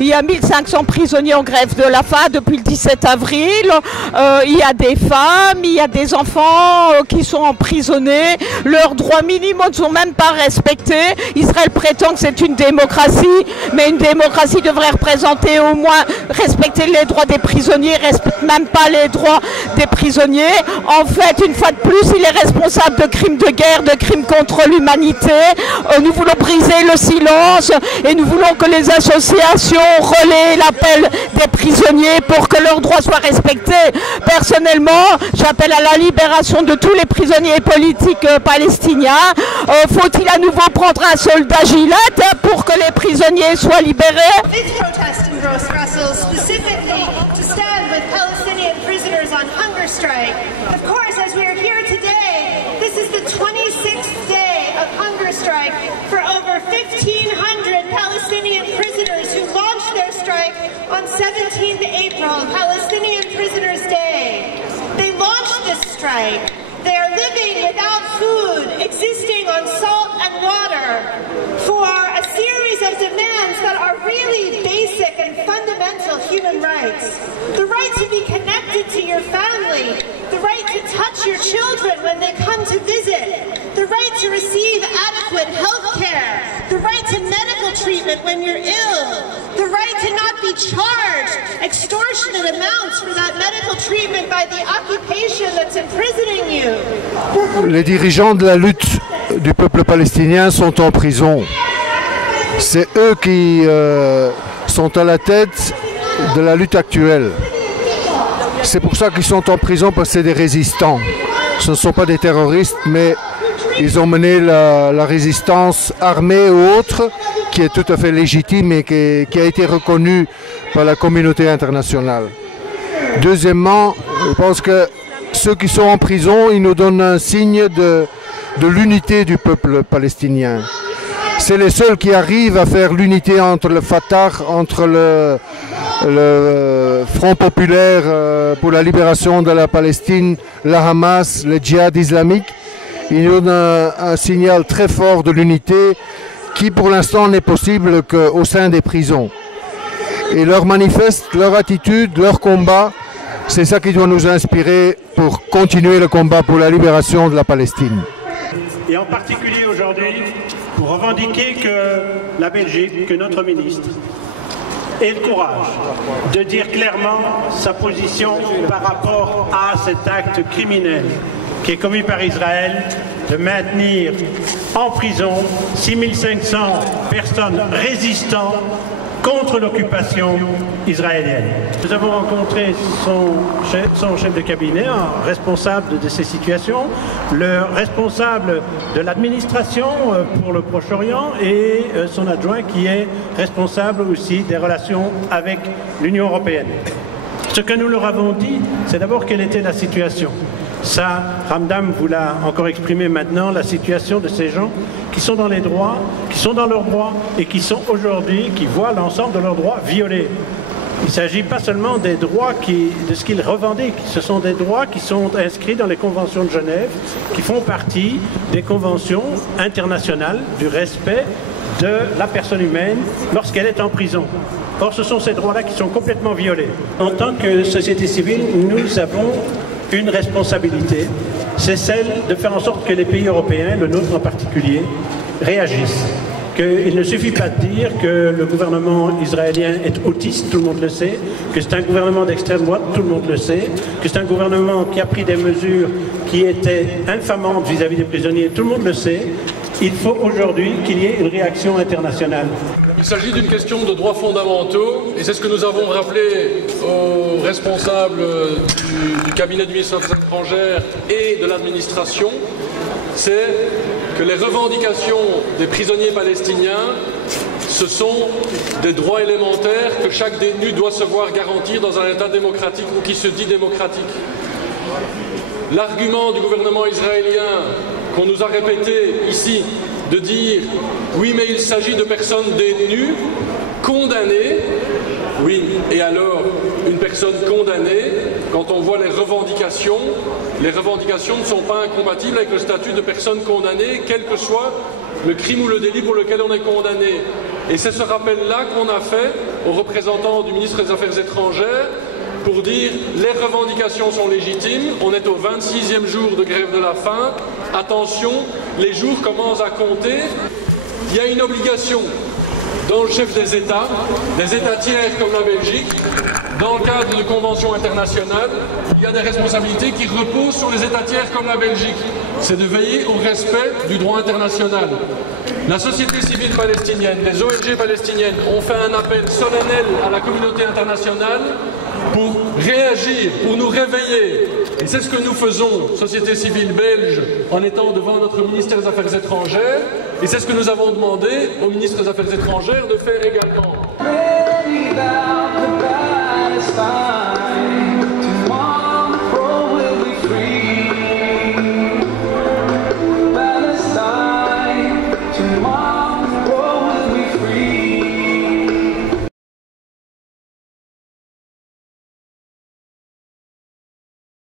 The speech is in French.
Il y a 1500 prisonniers en grève de la faim depuis le 17 avril. Il y a des femmes, il y a des enfants qui sont emprisonnés. Leurs droits minimaux ne sont même pas respectés. Israël prétend que c'est une démocratie, mais une démocratie devrait représenter au moins respecter les droits des prisonniers, respecte même pas les droits des prisonniers. En fait, une fois de plus, il est responsable de crimes de guerre, de crimes contre l'humanité. Nous voulons briser le silence et nous voulons que les associations relaient l'appel des prisonniers pour que leurs droits soient respectés. Personnellement, j'appelle à la libération de tous les prisonniers politiques palestiniens. Faut-il à nouveau prendre un soldat Gillette pour que les prisonniers soient libérés? This protest in Brussels specifically to stand with Palestinian prisoners on hunger strike. Of course, as we are here today, this is the 26th day of hunger strike for over 1,500 Palestinian prisoners who launched their strike on 17th April, Palestinian Prisoners' Day. They launched this strike. They are living without food, existing on salt and water for a series of demands that are really basic and fundamental human rights. The right to be connected to your family, the right to touch your children when they come to visit, the right to receive adequate health care, the right to medical treatment when you're ill, the right to not be charged extortionate amounts for that medical treatment by the occupation that's imprisoning you. Les dirigeants de la lutte du peuple palestinien sont en prison. C'est eux qui sont à la tête de la lutte actuelle. C'est pour ça qu'ils sont en prison, parce que c'est des résistants. Ce ne sont pas des terroristes, mais ils ont mené la résistance armée ou autre, qui est tout à fait légitime et qui a été reconnue par la communauté internationale. Deuxièmement, je pense que ceux qui sont en prison, ils nous donnent un signe de l'unité du peuple palestinien. C'est les seuls qui arrivent à faire l'unité entre le Fatah, entre le Front populaire pour la libération de la Palestine, la Hamas, le djihad islamique. Ils nous donnent un signal très fort de l'unité qui pour l'instant n'est possible qu'au sein des prisons. Et leur manifeste, leur attitude, leur combat, c'est ça qui doit nous inspirer pour continuer le combat pour la libération de la Palestine. Et en particulier aujourd'hui, pour revendiquer que la Belgique, que notre ministre, ait le courage de dire clairement sa position par rapport à cet acte criminel qui est commis par Israël de maintenir en prison 6500 personnes résistantes contre l'occupation israélienne. Nous avons rencontré son chef de cabinet, un responsable de ces situations, le responsable de l'administration pour le Proche-Orient et son adjoint qui est responsable aussi des relations avec l'Union européenne. Ce que nous leur avons dit, c'est d'abord quelle était la situation. Ça, Ramdam vous l'a encore exprimé maintenant, la situation de ces gens qui sont dans les droits, qui sont dans leurs droits et qui sont aujourd'hui, qui voient l'ensemble de leurs droits violés. Il ne s'agit pas seulement des droits de ce qu'ils revendiquent, ce sont des droits qui sont inscrits dans les conventions de Genève, qui font partie des conventions internationales du respect de la personne humaine lorsqu'elle est en prison. Or, ce sont ces droits-là qui sont complètement violés. En tant que société civile, nous avons une responsabilité, c'est celle de faire en sorte que les pays européens, le nôtre en particulier, réagissent. Qu'il ne suffit pas de dire que le gouvernement israélien est autiste, tout le monde le sait, que c'est un gouvernement d'extrême droite, tout le monde le sait, que c'est un gouvernement qui a pris des mesures qui étaient infamantes vis-à-vis des prisonniers, tout le monde le sait. Il faut aujourd'hui qu'il y ait une réaction internationale. Il s'agit d'une question de droits fondamentaux et c'est ce que nous avons rappelé aux responsables du cabinet du ministère des Affaires étrangères et de l'administration, c'est que les revendications des prisonniers palestiniens, ce sont des droits élémentaires que chaque détenu doit se voir garantir dans un État démocratique ou qui se dit démocratique. L'argument du gouvernement israélien qu'on nous a répété ici, de dire « oui, mais il s'agit de personnes détenues, condamnées ». Oui, et alors, une personne condamnée, quand on voit les revendications ne sont pas incompatibles avec le statut de personne condamnée, quel que soit le crime ou le délit pour lequel on est condamné. Et c'est ce rappel-là qu'on a fait aux représentants du ministre des Affaires étrangères pour dire les revendications sont légitimes, on est au 26e jour de grève de la faim, attention, les jours commencent à compter. Il y a une obligation dans le chef des États tiers comme la Belgique, dans le cadre de conventions internationales, il y a des responsabilités qui reposent sur les États tiers comme la Belgique. C'est de veiller au respect du droit international. La société civile palestinienne, les ONG palestiniennes ont fait un appel solennel à la communauté internationale pour réagir, pour nous réveiller. Et c'est ce que nous faisons, société civile belge, en étant devant notre ministère des Affaires étrangères. Et c'est ce que nous avons demandé au ministre des Affaires étrangères de faire également.